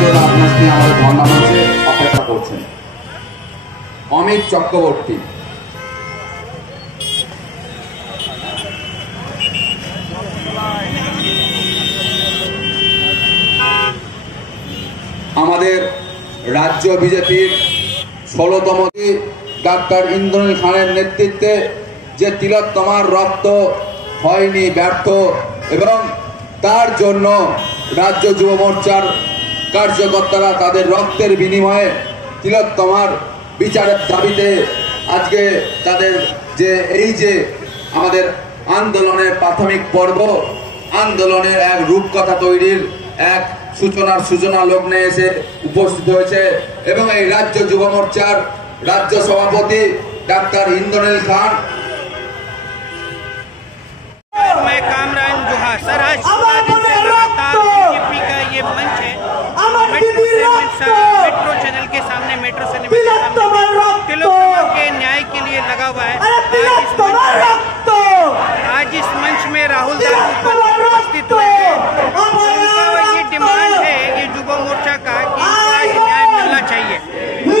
জন্য আপনার নিয়ে আমাদের ধর্ণা মঞ্চে অপেক্ষা করছেন। অমিত চক্রবর্তী। আমাদের রাজ্য বিজেপির 16তম ডাক্তার ইন্দ্রনীল খানের নেতৃত্বে যে তিলোত্তমার রক্ত হয়নি ব্যর্থ, এবং তার জন্য রাজ্য যুব মোর্চার কার্যকর্তারা তাদের রক্তের বিনিময়ে তিলোত্তমার বিচারের দাবিতে আজকে তাদের যে আমাদের আন্দোলনের প্রাথমিক পর্ব, আন্দোলনের এক রূপকথা তৈরির এক সূচনা লগ্নে এসে উপস্থিত হয়েছে। এবং এই রাজ্য যুব মোর্চার রাজ্য সভাপতি ডাক্তার ইন্দ্রনীল খান। मैं कामरान जोहा सर, आज बीजेपी का ये मंच है मेट्रो चैनल के सामने, मेट्रो सिनेमा के सामने तिलोत्तमा के न्याय के लिए लगा हुआ है। आज इस मंच में राहुल गांधी उपस्थित हुए हैं। उनका ये डिमांड है, ये युवा मोर्चा का, कि इनको आज न्याय मिलना चाहिए।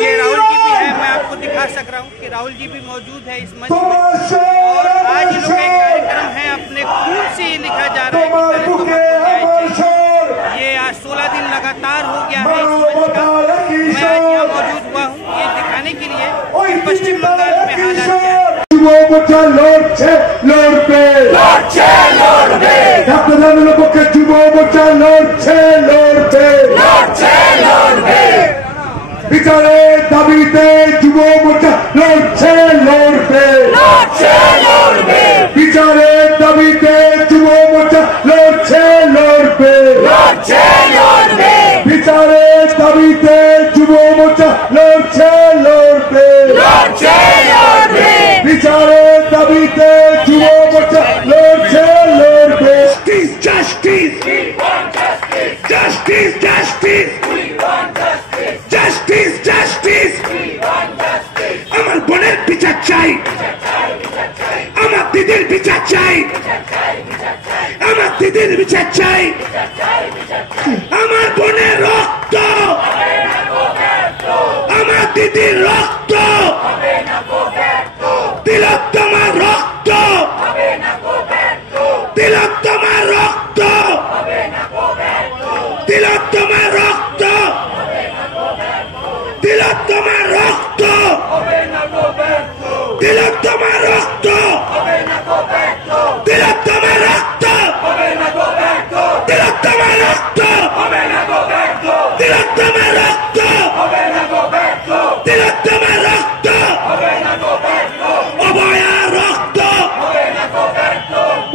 ये राहुल जी भी है, मैं आपको दिखा सक रहा हूँ कि राहुल जी भी मौजूद है इस मंच में। और आज ये लोग एक कार्यक्रम है, अपने खून से ये लिखा जा रहा है कि तिलोत्तमा को न्याय चाहिए। ये आज 16 दिन लगातार हो गया है इस मंच का। मैं आज यहाँ मौजूद हुआ हूँ ये दिखाने के लिए पश्चिम बंगाल में हालात क्या है। মোর্চা লড়ছে লড়বে, ডাক্তার আন্দোলনের পক্ষে যুব মোর্চা লড়ছে লড়বে, বিচারের দাবিতে যুব মোর্চা লড়ছে লড়বে, বিচারের দাবিতে যুব মোর্চা লড়ছে লড়বে, বিচারের দাবিতে যুব মোর্চা লড়ছে লড়বে, বিচারের দাবিতে যুব মোর্চা লড়ছে লড়বে। Justice justice justice justice justice, আমার বোনের বিচার চাই, আমার দিদির বিচার চাই, আমার দিদির বিচার চাই, আমার বোনের রক্ত, আমার দিদির রক্ত, তিলোত্তমার রক্ত, তিলোত্তমার রক্ত, তিলোত্তমার রক্ত, তিলোত্তমার রক্ত, তিলোত্তমার রক্ত, তিলোত্তমার রক্ত, তিলোত্তমার রক্ত, তিলোত্তমার রক্ত, তিলোত্তমার রক্ত, অভয়ার রক্ত।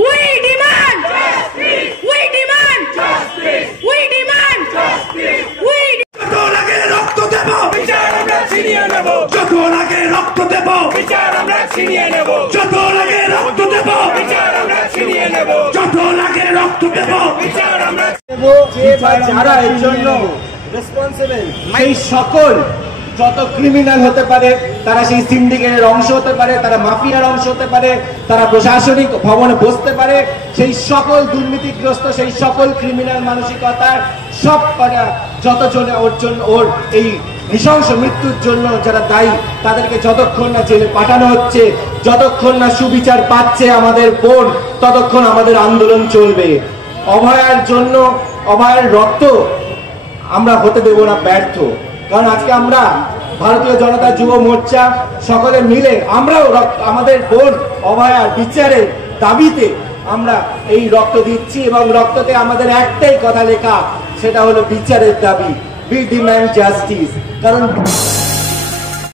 We demand justice. We demand justice. We demand justice. We যত লাগে রক্ত দেব, বিচার আমরা ছিনিয়ে নেব, যত লাগে রক্ত দেব, বিচার আমরা ছিনিয়ে নেব, যত লাগে রক্ত দেব, বিচার আমরা ছিনিয়ে নেব, যত লাগে রক্ত দেব, বিচার আমরা যারা এর জন্য রেসপন্সিবল, সেই সকল যত ক্রিমিনাল হতে পারে, তারা সেই সিন্ডিকেটের অংশ হতে পারে, তারা মাফিয়ার অংশ হতে পারে, তারা প্রশাসনিক ভবনে বসতে পারে, সেই সকল দুর্নীতিগ্রস্ত, সেই সকল ক্রিমিনাল মানসিকতার সব কটা যতজন ওর এই নৃশংস মৃত্যুর জন্য যারা দায়ী, তাদেরকে যতক্ষণ না জেলে পাঠানো হচ্ছে, যতক্ষণ না সুবিচার পাচ্ছে আমাদের বোন, ততক্ষণ আমাদের আন্দোলন চলবে। অভয়ার জন্য, অভয়ার রক্ত আমরা হতে দেব না ব্যর্থ। কারণ আজকে আমরা ভারতীয় জনতা যুব মোর্চা সকলে মিলে আমরাও আমাদের বোন অভয়ার বিচারের দাবিতে আমরা এই রক্ত দিচ্ছি, এবং রক্ততে আমাদের একটাই কথা লেখা, সেটা হলো বিচারের দাবি। We demand justice। কারণ